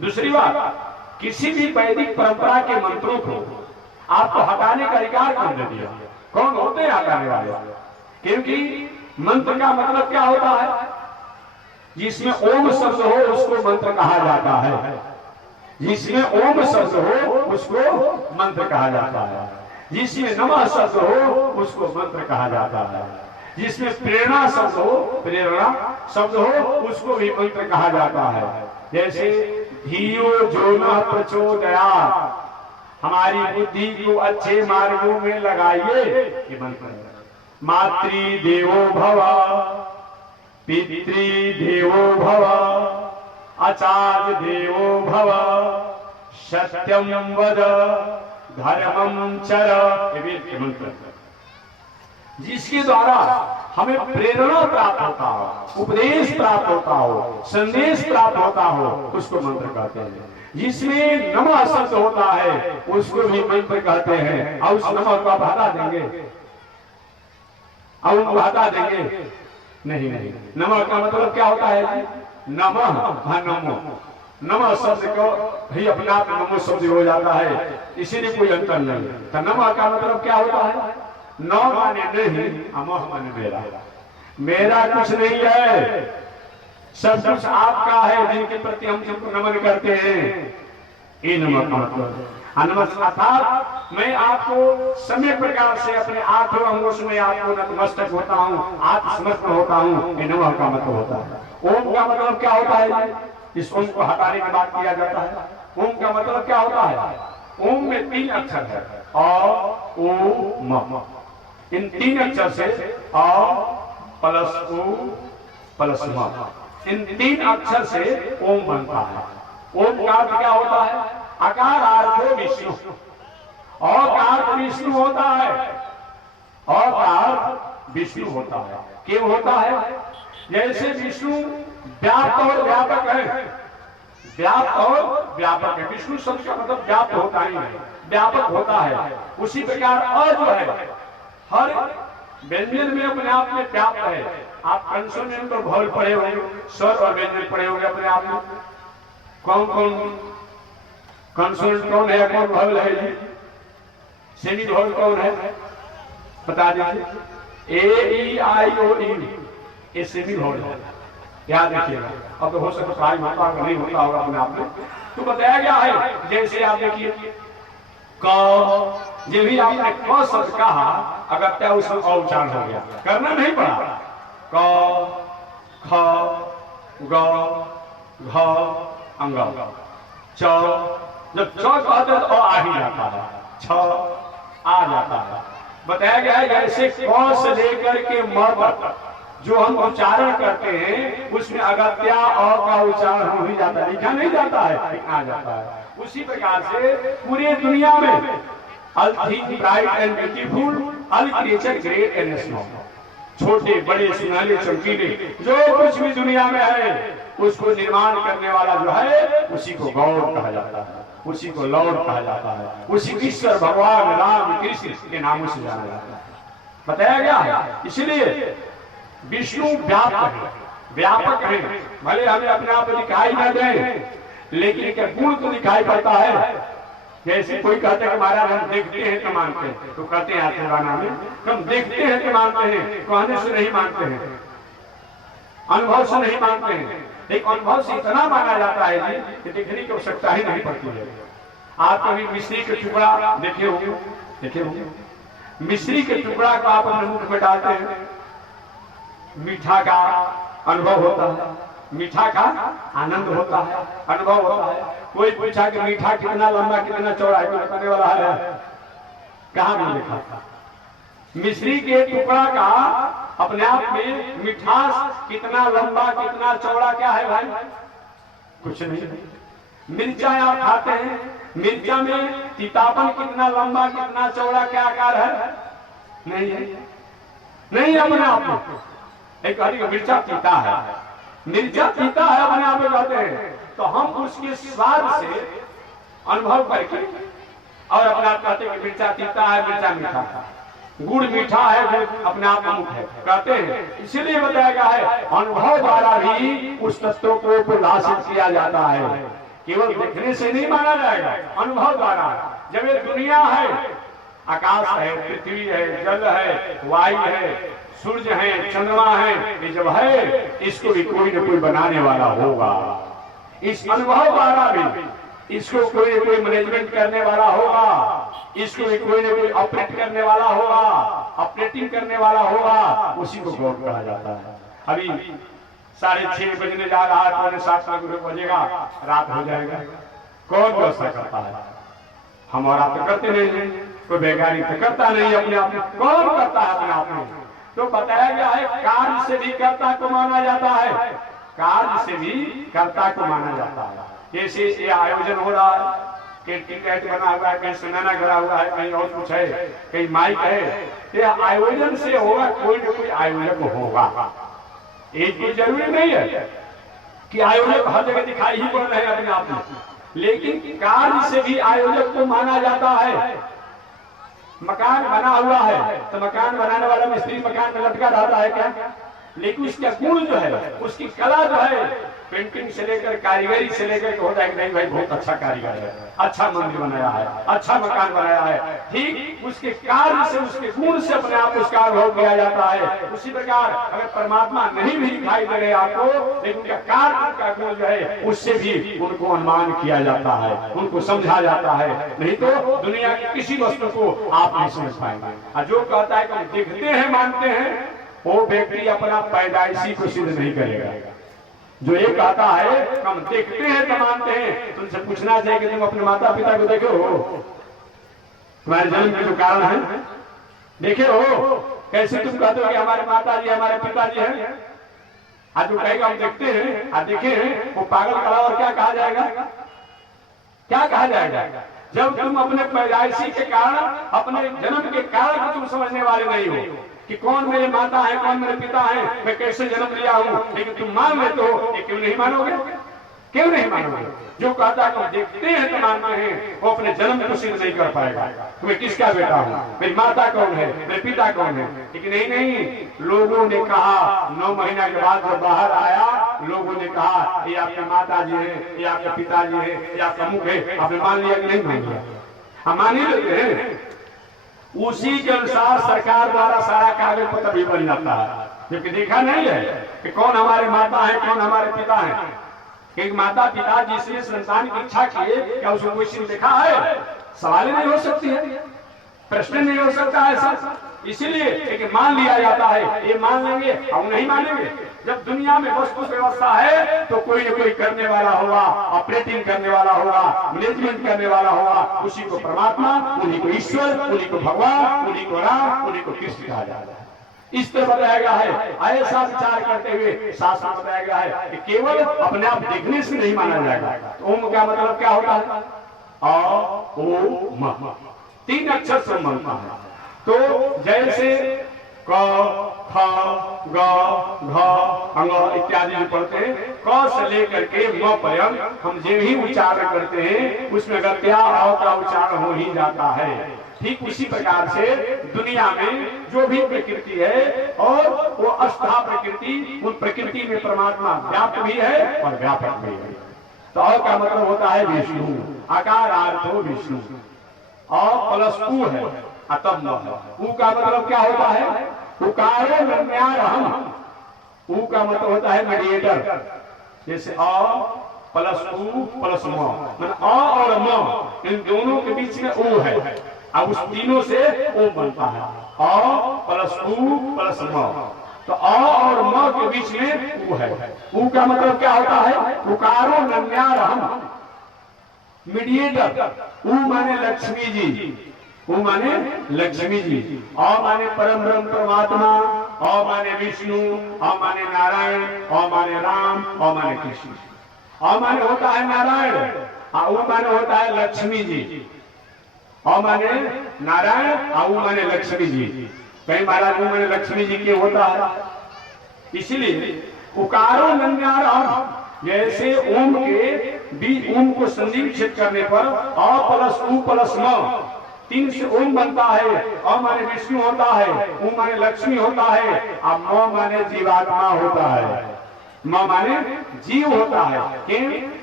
दूसरी बात, किसी भी वैदिक परंपरा के मंत्रों को आपको हटाने का अधिकार कौन दे दिया? कौन होते हैं हटाने वाले? क्योंकि मंत्र का मतलब क्या होता है? जिसमें ओम शब्द हो उसको मंत्र कहा जाता है। जिसमें ओम शब्द हो उसको मंत्र कहा जाता है। जिसमें नमः शब्द हो उसको मंत्र कहा जाता है। जिसमें प्रेरणा शब्द हो, प्रेरणा शब्द हो, उसको भी मंत्र कहा जाता है। जैसे धियो जो न प्रचोदयात्, हमारी बुद्धि को अच्छे मार्गों में लगाइए, ये मंत्र है। मातृ देवो भव, पितृ देवो भव, आचार्य देवो भव, सत्यम वद, धर्मम चर, ये मंत्र, जिसके द्वारा हमें प्रेरणा प्राप्त होता हो, उपदेश प्राप्त होता हो, संदेश प्राप्त होता हो, उसको मंत्र कहते हैं। जिसमें नमः शब्द होता है उसको भी मंत्र कहते हैं। और उस नमः को आप हटा देंगे? अब उनको हटा देंगे? नहीं नहीं। नमः का मतलब क्या होता है? नमः, नमो, नमः शब्द को ही अपने आप नमो शब्द हो जाता है, इसीलिए कोई अंतर नहीं। तो नमः का मतलब क्या होता है? न माने नहीं, अमोह माने मेरा, मेरा कुछ नहीं है, सब कुछ आपका है, जिनके प्रति हम सबको नमन करते हैं। ये नमः का मतलब अर्थात मैं आपको समय प्रकार से अपने आठों अंगों से मैं आपको नतमस्तक होता हूँ, आत्मसमर्पण होता हूँ। ये नमः का मतलब होता है। ओम का मतलब क्या होता है? इस ओम को हटाने की बात किया जाता है। ओम का मतलब क्या होता है? ओम में 3 अक्षर है, अ, ओ, म। इन 3 अक्षर से अ प्लस ओ प्लस म, इन 3 अक्षर से ओम बनता है। ओम का अर्थ क्या होता है? आकार आर्थ विष्णु, और का अर्थ विष्णु होता है, और का अर्थ विष्णु होता है। क्यों होता है? जैसे विष्णु व्याप्त और व्यापक है, व्याप्त और व्यापक है। विष्णु शब्द का मतलब व्याप्त होता ही नहीं, व्यापक होता है। उसी प्रकार अ जो है हर व्यंजन में अपने आप में व्याप्त है। आप कंसोनेंट तो भौल पढ़े होंगे, स्वर और व्यंजन पढ़े होंगे अपने आप में। कौन कौन कंसोनेंट कौन है, कौन भौल है जी? सेमी भौल कौन है बता दीजिए। ए ई आई ओ ई, ये सेमी भौल है, याद रखिएगा। अब तो हो सकता सारी मात्रा का नहीं होता होगा अपने आप में, तो बताया गया है। जैसे आप देखिए क, ये भी आपने क शब्द कहा, अगर क्या उसमें उच्चारण हो गया, करना नहीं पड़ा। क, ख, ग, घ, अंग, च, जब च कहते तो आ ही जाता है, छ आ जाता है। बताया गया है जैसे क से लेकर के म तक जो हम उच्चारण करते हैं उसमें अगत्या अ का उच्चारण हो ही जाता है, लिखा नहीं जाता है, आ जाता है। उसी प्रकार से पूरी दुनिया में all things bright and beautiful, all creature great and small, छोटे बड़े सुनहले चमकीले जो कुछ भी दुनिया में है उसको निर्माण करने वाला जो है उसी को गौर कहा जाता है, उसी को लॉर्ड कहा जाता है, उसी ईश्वर भगवान राम कृष्ण के नामों से जाना जाता है। बताया गया है। इसलिए विष्णु व्यापक है, व्यापक है। भले हमें अपने आप दिखाई न दे, लेकिन क्या गुण तो दिखाई पड़ता है। जैसे कोई कहते हैं कि महाराज हम देखते हैं तो मानते हैं, तो कहते हैं आत्मवाना में हम देखते हैं तो मानते हैं, कहने से नहीं मानते हैं, अनुभव से नहीं मानते हैं। एक अनुभव से इतना माना जाता है जी कि देखने की आवश्यकता ही नहीं पड़ती है। आप कभी मिश्री के टुकड़ा देखे होंगे, देखे होंगे मिश्री के टुकड़ा को आप अपने मुख में डालते हैं, मीठा का अनुभव होता है, मीठा का आनंद होता है, अनुभव होता है। कोई पूछा कि मीठा कितना लंबा कितना चौड़ा है, बताने वाला है कहाँ में लिखा था? मिश्री के टुकड़ा का अपने आप में मिठास कितना लंबा कितना चौड़ा क्या है भाई? कुछ नहीं। मिर्चा आप खाते हैं, मिर्चा में तीतापन कितना लंबा कितना चौड़ा क्या आकार है? नहीं है, नहीं अपने आप में। एक मिर्चा तीता है, मिर्चा तीता है अपने आप में कहते हैं, तो हम उसके स्वाद से अनुभव करके और अपने आप कहते हैं कि मिर्चा तीता है, मिर्चा मीठा है, गुड़ मीठा है, गुड़ अपने आप अमुक है कहते हैं। इसीलिए बताया गया है अनुभव द्वारा भी उस तत्व को प्रकाशित किया जाता है केवल देखने से नहीं माना जाएगा, अनुभव द्वारा। जब ये दुनिया है, आकाश है, पृथ्वी है, जल है, वायु है, सूर्य है, चंद्रमा है, ये जब है इसको भी कोई न कोई बनाने वाला होगा। इस अनुभव द्वारा भी इसको कोई न कोई मैनेजमेंट करने वाला होगा, इसको भी कोई न कोई ऑपरेट करने वाला होगा, ऑपरेटिंग करने वाला होगा, उसी को गॉड कहा जाता है। अभी 6:30 बजने जा रहा है, 7:45 बजेगा, रात हो जाएगा। कौन व्यवस्था करता है? हम और आप तो करते नहीं, कोई वैज्ञानिक तो करता नहीं अपने आप में। कौन करता है अपने आप में? तो बताया गया है कार्य से भी कर्ता को माना जाता है, कार्य से भी कर्ता को माना जाता है। जैसे ये आयोजन हो रहा है, कहीं टिकट बना हुआ है, कहीं सुनाना करा हुआ है, कहीं और कुछ है, कहीं माइक है, ये आयोजन से होगा, कोई न कोई आयोजक होगा। एक कोई जरूरी नहीं है कि आयोजक हर जगह दिखाई ही पड़ रहे हैं अपने आप में, लेकिन कार्य से भी आयोजक को माना जाता है। मकान बना हुआ है तो मकान बनाने वाला मिस्त्री मकान में लटका रहता है क्या? लेकिन उसका गुण जो है, उसकी कला जो है, पेंटिंग से लेकर कारीगरी से लेकर हो जाएगा, नहीं भाई बहुत अच्छा कारीगर है, अच्छा मंदिर बनाया है, अच्छा मकान बनाया है। ठीक उसके कार्य से, उसके गुण से अपने आप उसका अनुभव किया जाता है। उसी प्रकार अगर परमात्मा नहीं भी दिखाई दे रहे आपको, लेकिन उनका कार्य का गुण जो है, उससे भी उनको अनुमान किया जाता है, उनको समझा जाता है। नहीं तो दुनिया की किसी वस्तु को आप नहीं समझ पाएंगे। और जो कहता है कि हम देखते हैं मानते हैं, वो व्यक्ति अपना पैदाइशी को सिद्ध नहीं करेगा। जो ये कहता है हम देखते हैं तो मानते हैं, तुमसे पूछना चाहिए कि तुम अपने माता पिता को देखे हो? तुम्हारे जन्म के जो कारण है देखे हो? कैसे तुम कहते हो कि हमारे माता जी हमारे पिताजी हैं? आज जो कहेगा हम देखते हैं, आज देखे हैं, वो पागल खड़ा और क्या कहा जाएगा? क्या कहा जाएगा? जब तुम अपने पैदाइशी के कारण, अपने जन्म के कारण को तुम समझने वाले नहीं हो कि कौन मेरे माता है, कौन मेरे पिता है, मैं कैसे जन्म लिया हूँ, लेकिन तुम मान लेते हो, ये क्यों नहीं मानोगे? क्यों नहीं मानोगे? जो कहता है हम देखते हैं तो मानते हैं, वो अपने जन्म को सिद्ध नहीं कर पाएगा। तुम्हें किसका बेटा हूँ, मेरी माता कौन है, मेरे पिता कौन है? लेकिन नहीं, लोगों ने कहा 9 महीना के बाद जब बाहर आया, लोगों ने कहा ये आपके माता जी है, ये आपके पिताजी है, ये आपका मुख है। आपने मान लिया कि नहीं मान लिया? हम मान ही लेते हैं। उसी के अनुसार सरकार द्वारा सारा कागज पत्र भी बन जाता है, जबकि देखा नहीं है कि कौन हमारे माता है, कौन हमारे पिता है। एक माता पिता जिसने संतान की इच्छा की है, क्या उसको कोई सिंह देखा है? सवाल ही नहीं हो सकती है, प्रश्न नहीं हो सकता है ऐसा। इसीलिए एक मान लिया जाता है, ये मान लेंगे, हम नहीं मानेंगे। जब दुनिया में वस्तु व्यवस्था है तो कोई न कोई करने वाला होगा, ऑपरेटिंग करने वाला होगा, मैनेजमेंट करने वाला होगा। उसी को परमात्मा, उन्हीं को ईश्वर, उन्हीं को भगवान, उन्हीं को राम, उन्हीं को कृष्ण कहा जाता है। इस तरह बताया गया है। ऐसा विचार करते हुए शास्त्र में बताया गया है कि केवल अपने आप देखने से नहीं माना जाएगा। तो ओम का मतलब क्या होता है? अ, ओ, म, 3 अक्षर से बनता है। तो जैसे क, ख, ग, घ, अंग इत्यादि जो पढ़ते हैं, क से लेकर के म पर्यंत हम जो ही उच्चारण करते हैं, उसमें अगर क्या अ का उच्चारण हो ही जाता है। ठीक उसी प्रकार से दुनिया में जो भी प्रकृति है, और वो अष्टा प्रकृति, उन प्रकृति में परमात्मा व्याप्त भी है और व्यापक भी है। तो अ का मतलब होता है विष्णु, आकारार्थो विष्णु। अ प्लस उ है, अतम है। उ का मतलब क्या होता है? उकारो नन्यारहम। उ का मतलब होता है मीडिएटर। जैसे अ प्लस उ प्लस म, मतलब अ और म, इन दोनों के बीच में उ है। अब उस तीनों से ओ बनता है, अ प्लस उ प्लस म। तो अ और म के बीच में उ है। उ का मतलब क्या होता है? उकारो नन्यारहम, मीडिएटर। उ माने लक्ष्मी जी, उ माने लक्ष्मी जी, अ माने परम ब्रह्म परमात्मा, अ माने विष्णु, अ माने नारायण, अ माने राम, अ माने कृष्ण। अ माने होता है नारायण, उ माने होता है लक्ष्मी जी। अ माने नारायण, उ माने लक्ष्मी जी। कहीं महाराज उ माने लक्ष्मी जी के होता है। इसलिए उकारो नन्यारहम, जैसे ओम के बीच, ओम को संधि विच्छेद करने पर अ प्लस उ प्लस म, 3 से ओम बनता है। अ माने विष्णु होता है, उ माने लक्ष्मी होता है, और म माने जीवात्मा होता है। म माने जीव होता है।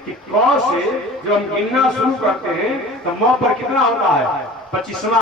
कि क से जब हम गिनना शुरू करते हैं तो म पर कितना होता है 25वां